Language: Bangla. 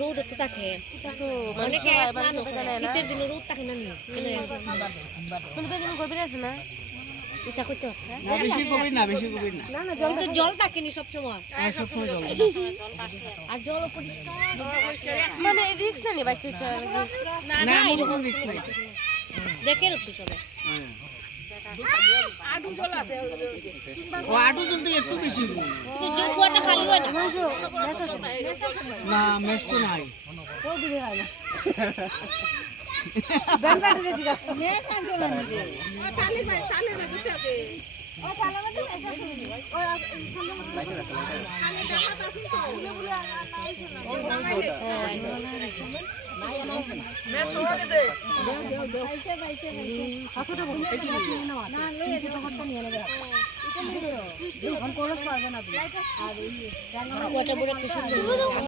রোদ তো থাকে অনেকে শীতের দিনে রোদ থাকে না তুমি বেগুন গভীর আছে না এটা কইতো না বেশি গভীর না বেশি গভীর না না না কিন্তু জল থাকে নি সব সময় সব সময় জল আর জল পরিষ্কার মানে রিস্ক না নি বাচ্চা না এরকম রিস্ক নাই দেখে রুকু সবে আডু জল আছে ও আডু জল তো একটু বেশি কিন্তু যে কুয়াটা খালি হয় না না মেশ তো নাই ও দিলে হয় না ব্যাংকাটে গেছি গা মেশ আনজল আনি দে তালে মে দিতে হবে ও তালে মে দিতে আছে ও তালে দেখাত আছেন তো বুলে বুলে ও নামাইলে মেশ তো দিতে দেও আইছে বাইছে হাতটা বসে না লই এসে তখনটা নিয়ে নেবে এটা নিয়ে এখন কোরস পারবে না আর এই কুয়াটা বড় কি সুন্দর